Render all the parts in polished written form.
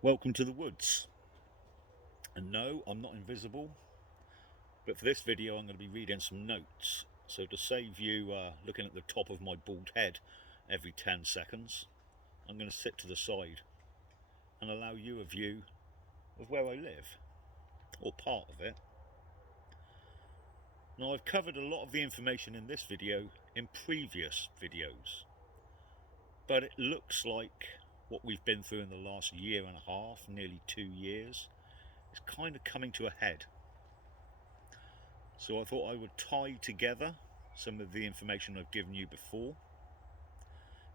Welcome to the woods. And no, I'm not invisible, but for this video I'm going to be reading some notes. So to save you looking at the top of my bald head every 10 seconds, I'm going to sit to the side and allow you a view of where I live, or part of it. Now, I've covered a lot of the information in this video in previous videos, but it looks like what we've been through in the last year and a half, nearly 2 years, is kind of coming to a head. So I thought I would tie together some of the information I've given you before,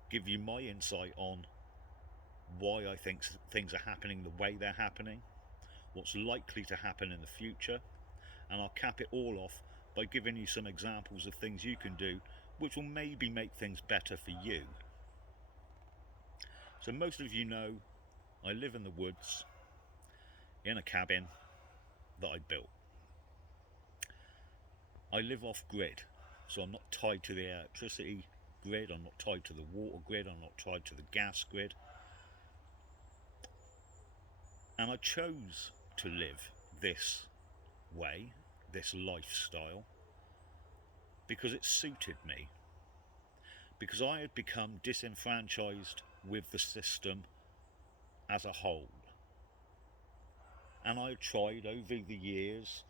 give you my insight on why I think things are happening the way they're happening, what's likely to happen in the future, and I'll cap it all off by giving you some examples of things you can do which will maybe make things better for you. So most of you know I live in the woods in a cabin that I built. I live off grid, so I'm not tied to the electricity grid, I'm not tied to the water grid, I'm not tied to the gas grid. And I chose to live this way, this lifestyle, because it suited me. Because I had become disenfranchised with the system as a whole. And I tried over the years,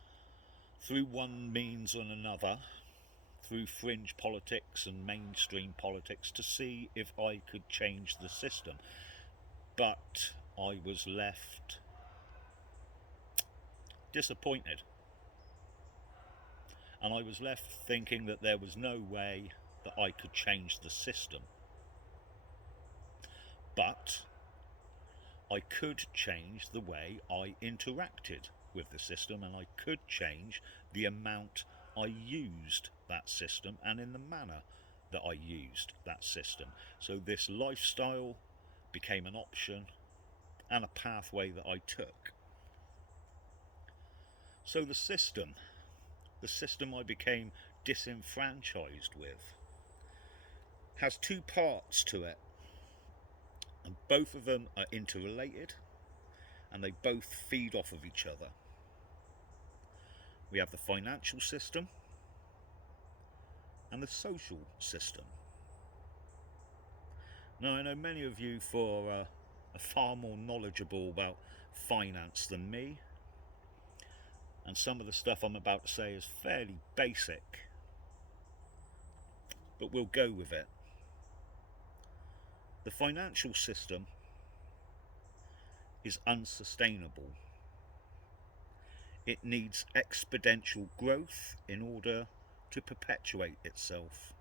through one means or another, through fringe politics and mainstream politics, to see if I could change the system. But I was left disappointed. And I was left thinking that there was no way that I could change the system. But I could change the way I interacted with the system, and I could change the amount I used that system and in the manner that I used that system. So this lifestyle became an option and a pathway that I took. So the system I became disenfranchised with, has two parts to it, and both of them are interrelated and they both feed off of each other. We have the financial system and the social system. Now, I know many of you are far more knowledgeable about finance than me, and some of the stuff I'm about to say is fairly basic, but we'll go with it. The financial system is unsustainable. It needs exponential growth in order to perpetuate itself.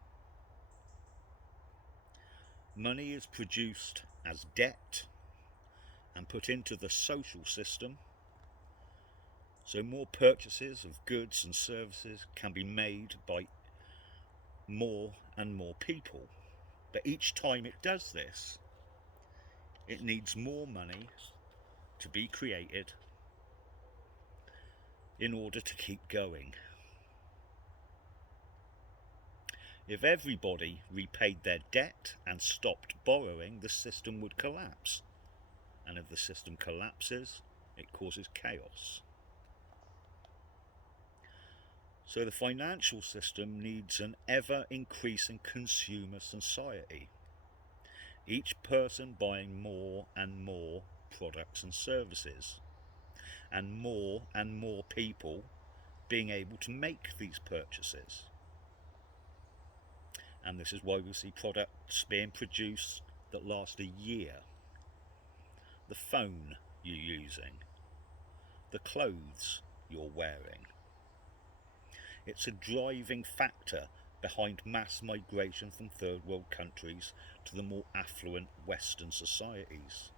Money is produced as debt and put into the social system, so more purchases of goods and services can be made by more and more people. But each time it does this, it needs more money to be created in order to keep going. If everybody repaid their debt and stopped borrowing, the system would collapse. And if the system collapses, it causes chaos. So the financial system needs an ever-increasing consumer society. Each person buying more and more products and services, and more people being able to make these purchases. And this is why we see products being produced that last a year. The phone you're using, the clothes you're wearing. It's a driving factor behind mass migration from third world countries to the more affluent Western societies.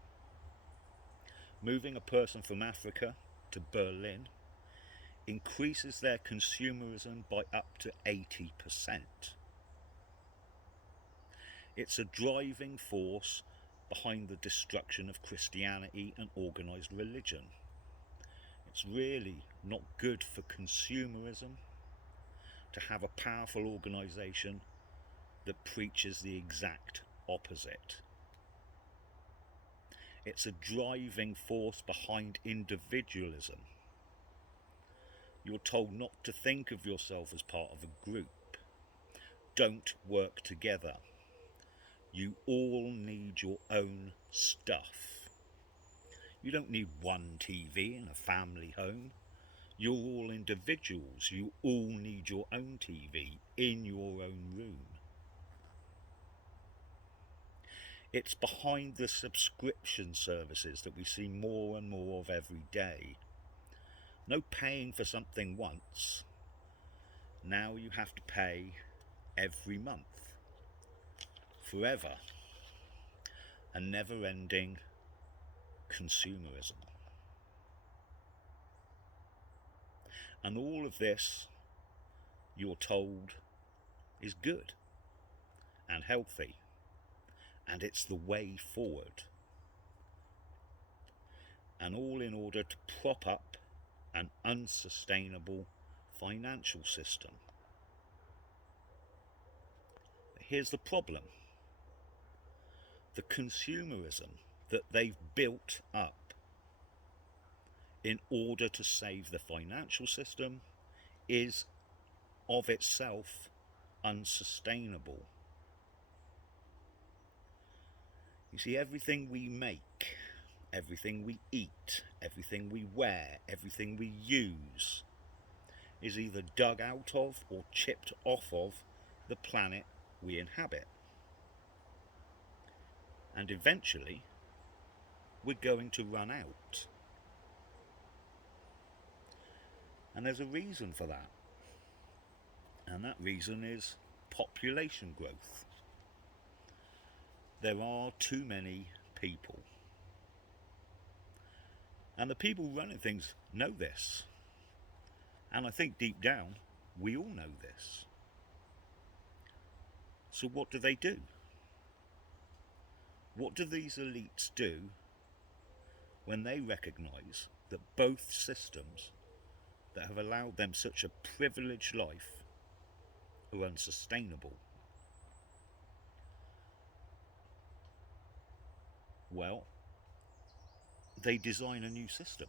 Moving a person from Africa to Berlin increases their consumerism by up to 80%. It's a driving force behind the destruction of Christianity and organised religion. It's really not good for consumerism to have a powerful organisation that preaches the exact opposite. It's a driving force behind individualism. You're told not to think of yourself as part of a group. Don't work together. You all need your own stuff. You don't need one TV in a family home. You're all individuals. You all need your own TV in your own room. It's behind the subscription services that we see more and more of every day. No paying for something once. Now you have to pay every month. Forever. A never-ending consumerism. And all of this, you're told, is good and healthy. And it's the way forward. And all in order to prop up an unsustainable financial system. Here's the problem. The consumerism that they've built up in order to save the financial system is of itself unsustainable. You see, everything we make, everything we eat, everything we wear, everything we use is either dug out of or chipped off of the planet we inhabit. And eventually, we're going to run out. And there's a reason for that. And that reason is population growth. There are too many people. And the people running things know this. And I think deep down, we all know this. So what do? What do these elites do when they recognise that both systems that have allowed them such a privileged life are unsustainable? Well, they design a new system,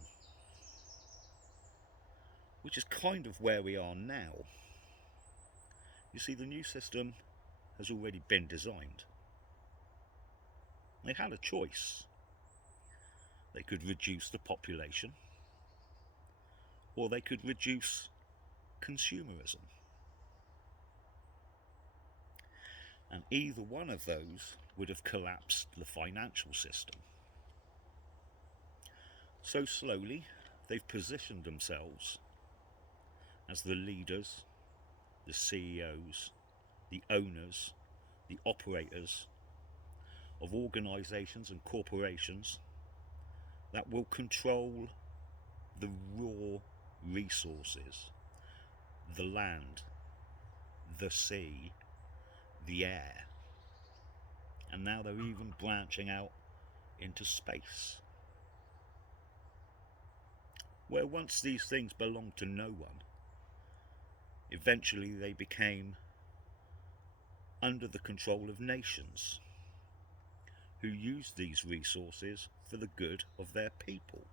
which is kind of where we are now. You see, the new system has already been designed. They had a choice. They could reduce the population, or they could reduce consumerism. And either one of those would have collapsed the financial system. So slowly, they've positioned themselves as the leaders, the CEOs, the owners, the operators of organisations and corporations that will control the raw resources, the land, the sea, the air. And now they're even branching out into space, where once these things belonged to no one, eventually they became under the control of nations who used these resources for the good of their people.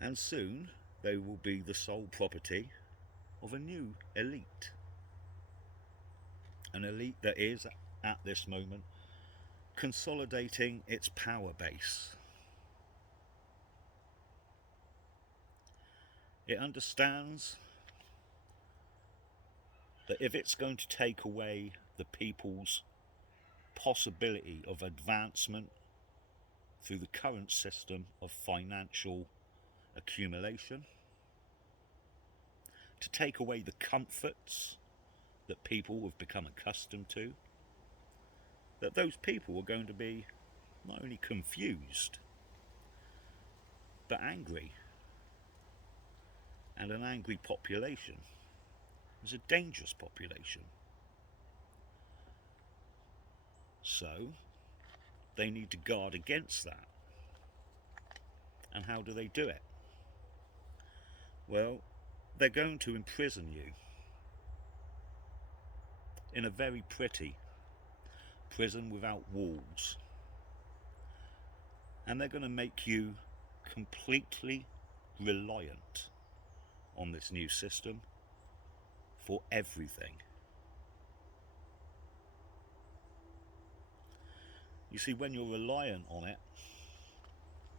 And soon they will be the sole property of a new elite. An elite that is, at this moment, consolidating its power base. It understands that if it's going to take away the people's possibility of advancement through the current system of financial accumulation, to take away the comforts that people have become accustomed to, that those people are going to be not only confused, but angry. And an angry population is a dangerous population. So, they need to guard against that. And how do they do it? Well, they're going to imprison you in a very pretty prison without walls. And they're going to make you completely reliant on this new system for everything. You see, when you're reliant on it,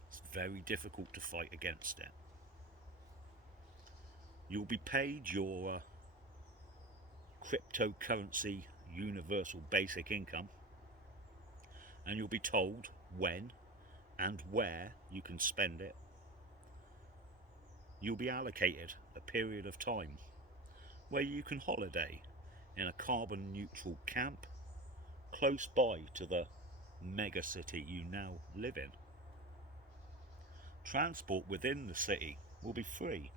it's very difficult to fight against it. You'll be paid your cryptocurrency universal basic income, and you'll be told when and where you can spend it. You'll be allocated a period of time where you can holiday in a carbon neutral camp close by to the mega city you now live in. Transport within the city will be free,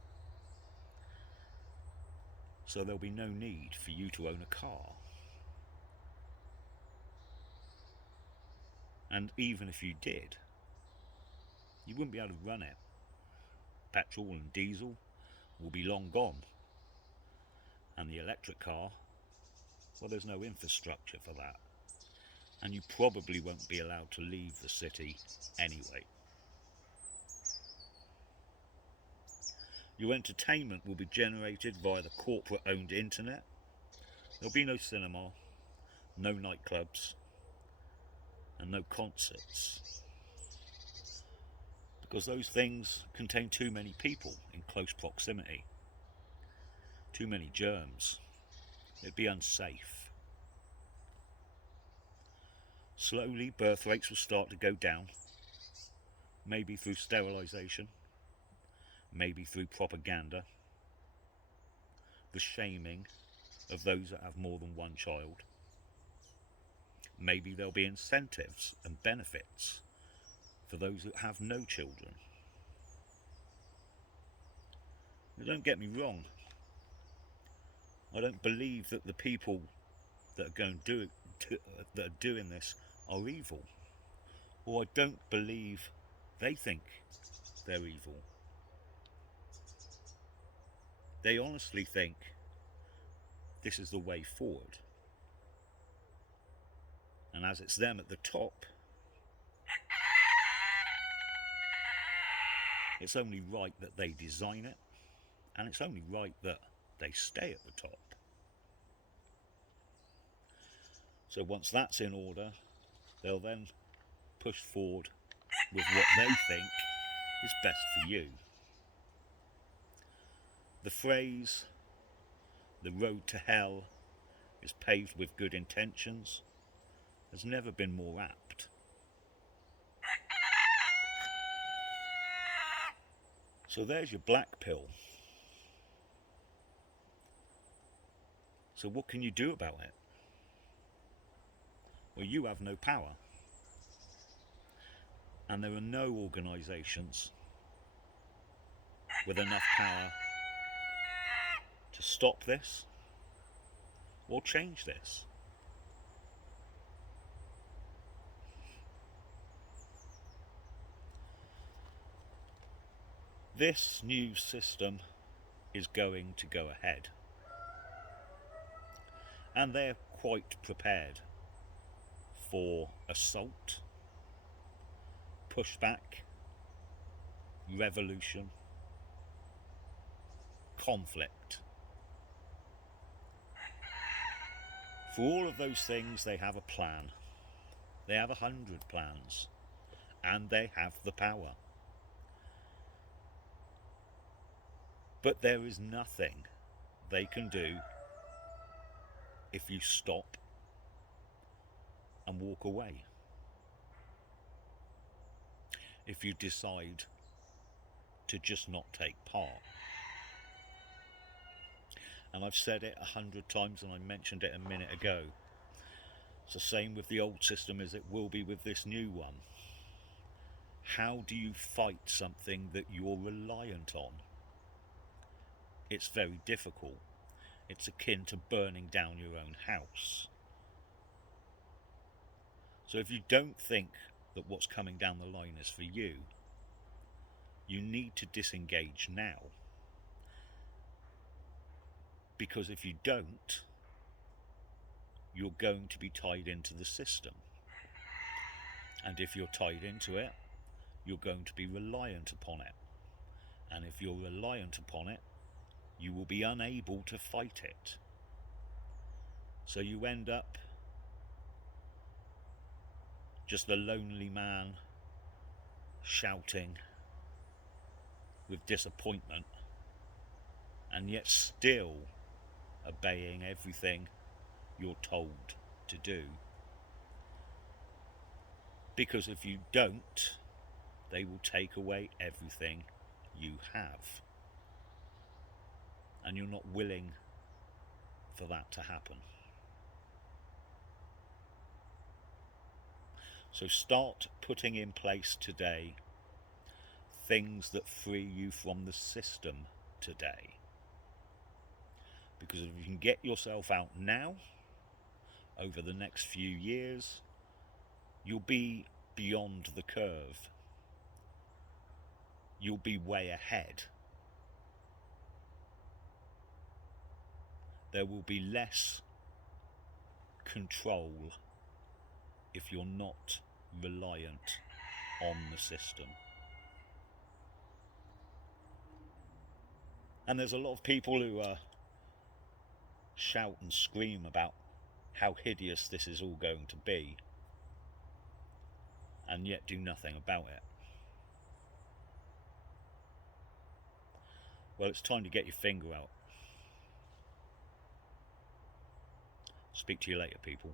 so there'll be no need for you to own a car. And even if you did, you wouldn't be able to run it. Petrol and diesel will be long gone, and the electric car, well, there's no infrastructure for that, and you probably won't be allowed to leave the city anyway. Your entertainment will be generated via the corporate-owned internet. There'll be no cinema, no nightclubs, and no concerts, because those things contain too many people in close proximity, too many germs. It'd be unsafe. Slowly, birth rates will start to go down, maybe through sterilisation, maybe through propaganda, the shaming of those that have more than one child. Maybe there'll be incentives and benefits for those that have no children. Now, don't get me wrong, I don't believe that the people that are that are doing this are evil, or I don't believe they think they're evil. They honestly think this is the way forward, and as it's them at the top, it's only right that they design it, and it's only right that they stay at the top. So once that's in order, they'll then push forward with what they think is best for you. The phrase, "the road to hell is paved with good intentions," has never been more apt. So there's your black pill. So what can you do about it? Well, you have no power. And there are no organisations with enough power to stop this or change this. This new system is going to go ahead, and they're quite prepared for assault, pushback, revolution, conflict. For all of those things, they have a plan. They have 100 plans, and they have the power. But there is nothing they can do if you stop and walk away. If you decide to just not take part. And I've said it 100 times, and I mentioned it a minute ago. It's the same with the old system as it will be with this new one. How do you fight something that you're reliant on? It's very difficult. It's akin to burning down your own house. So if you don't think that what's coming down the line is for you, you need to disengage now. Because if you don't, you're going to be tied into the system. And if you're tied into it, you're going to be reliant upon it. And if you're reliant upon it, you will be unable to fight it. So you end up just a lonely man shouting with disappointment, and yet still obeying everything you're told to do. Because if you don't, they will take away everything you have. And you're not willing for that to happen. So start putting in place today things that free you from the system today. Because if you can get yourself out now, over the next few years, you'll be beyond the curve. You'll be way ahead. There will be less control if you're not reliant on the system. And there's a lot of people who shout and scream about how hideous this is all going to be, and yet do nothing about it. Well, it's time to get your finger out. Speak to you later, people.